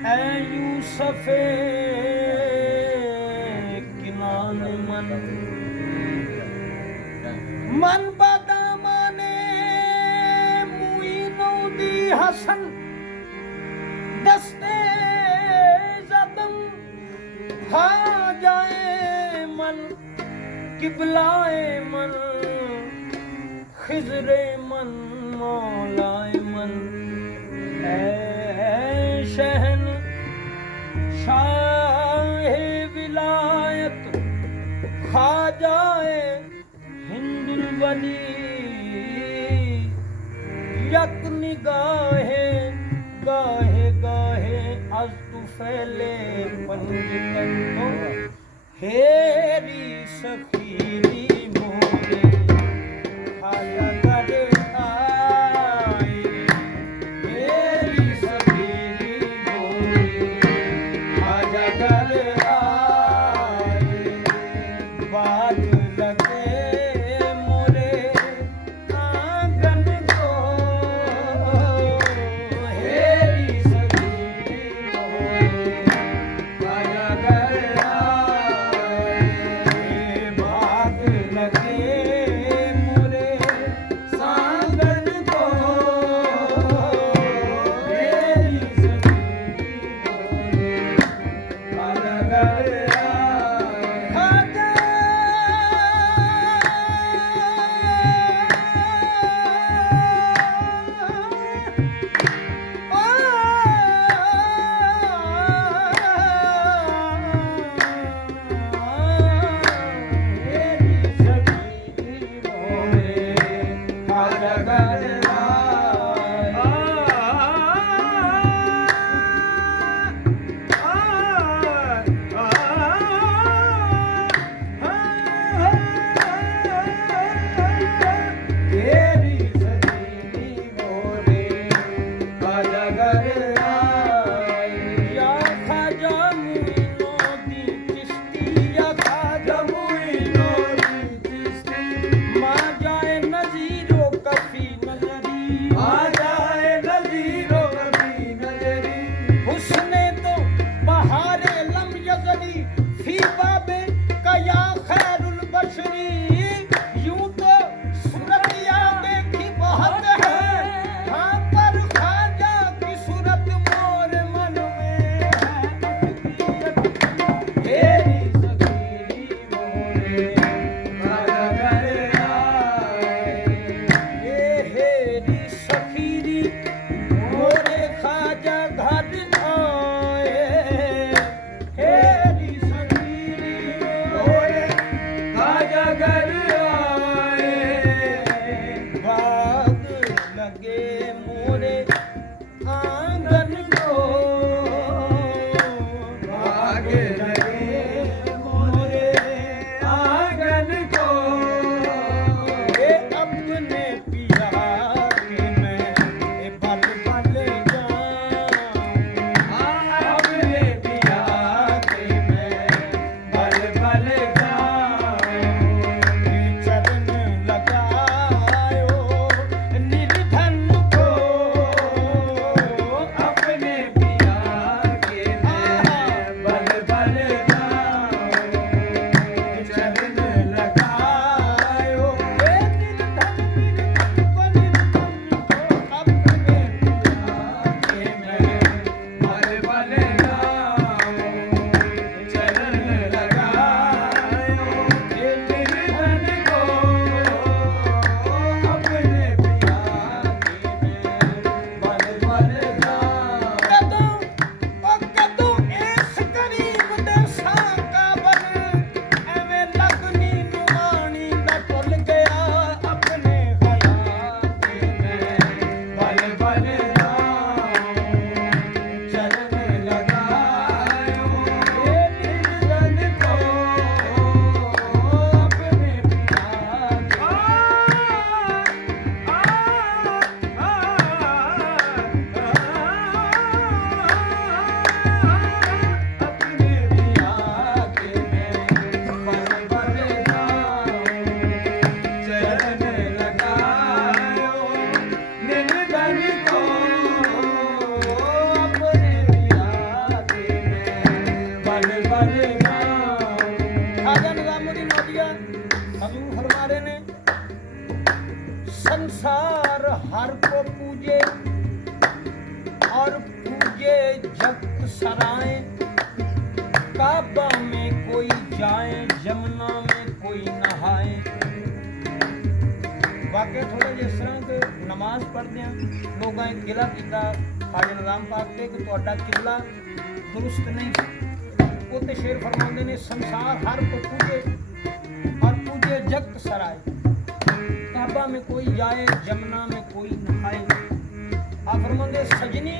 ऐ यूसुफ़े किनान मन बदामाने मुइनोदी हसन दस्ते ज़दम हा जाए मन किबलाए मन खिजरे मन मौलाए मन ऐ शहन शाह विलायत खाजाए हिंदुल वली यक निगाहे गाहे गाहे आज तू फैले पंज कंधों हेरी सखीरी मोरे खाजा कर आए हेरी सखीरी मोरे खाजा कर आए बाग लगे मोरे आंगन को हेरी सखीरी मोरे खाजा कर आए बाग लगे मोरे संसार हर को पूजे और पूजे जगत सराय। काबा में कोई जाए, जमुना में कोई नहाए। वाकई थोड़ा जिस तरह के नमाज पढ़ते हैं लोग गिला किया खाजा निजाम पाक के कि तुहाडा किबला दुरुस्त नहीं। वो तो शेर फरमाते ने संसार हर को पूजे और पूजे जगत सराय। काबा में कोई जाए, जमुना में कोई नहाए। आप फरमाते सजनी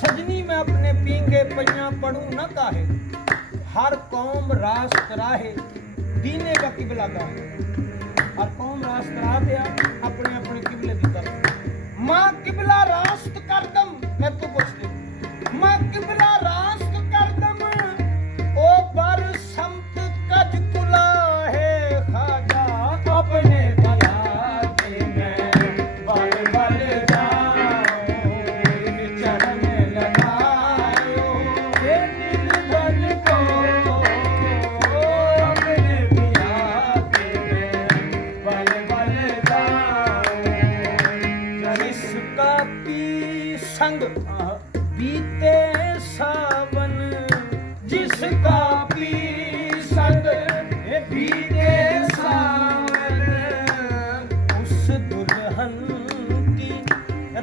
सजनी मैं अपने पींगे पैया पढ़ूं न काहे। हर कौम रास्त राहे दीने का किबला गाहे। और कौम रास्त राहते अपने अपने किबले की तरफ। माँ किबला रास्त कर दम, मैं तो पूछती माँ किबला रास्त कर दम। ओ बर संत कज कुला है खाजा अपने बला के मैं बल बल जाऊं। चरण लगायो ये दिल धन को अपने पिया के मैं बल बल जाऊं। जिसका पी संग बीते सावन, जिसका पी संग बीते सावन। उस दुल्हन की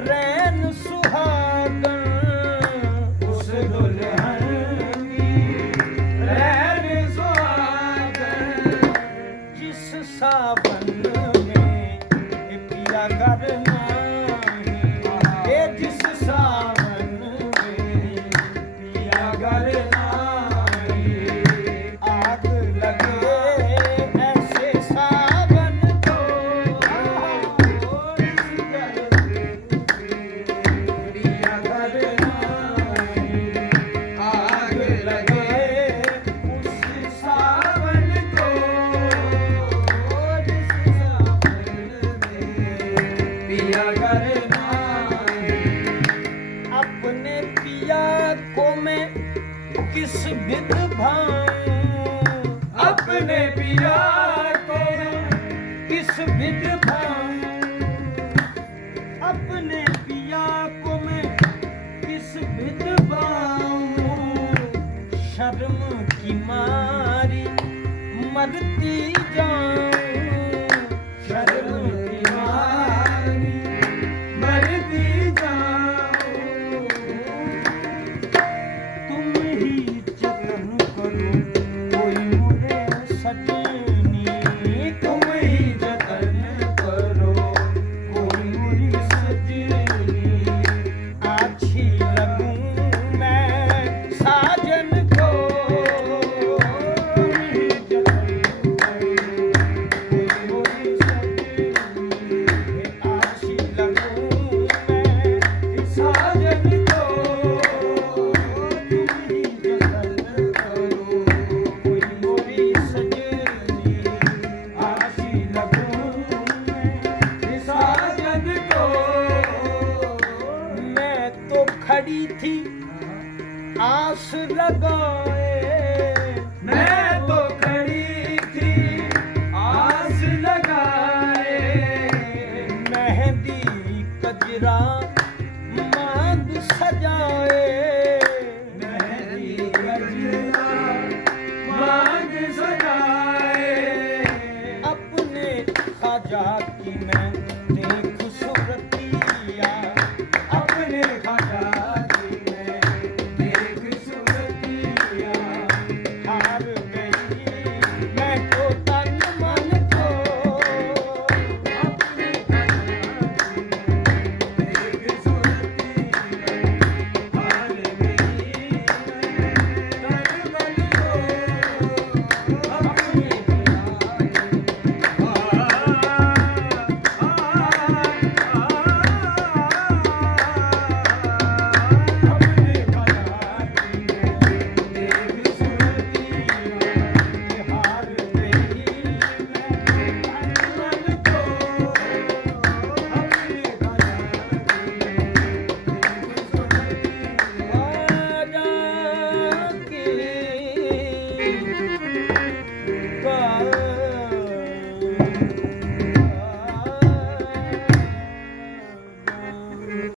रैन सुहागन, उस दुल्हन की रैन सुहागन। जिस सावन में पिया करना ये जिस सावन में पिया करना आग लगे ऐसे सावन को। पिया करना आग लगे उस सावन को। जिस सावन में पिया करना। अपने पिया को मैं किस विध भाऊं। अपने पिया को किस विध भाऊं। अपने पिया को मैं किस विध भाऊं। शर्म की मारी मरती जाऊं। शर्म की मारी मरती जाऊं। तुम ही जतन करो कोई मुझे सजनी। तुम ही जतन करो कोई मुझे सजनी। अच्छी लगूं मैं साजन को। तुम ही जतन करो कोई मुझे सजनी। अच्छी लगूं मैं साजन को। खड़ी थी आस लगाए, मैं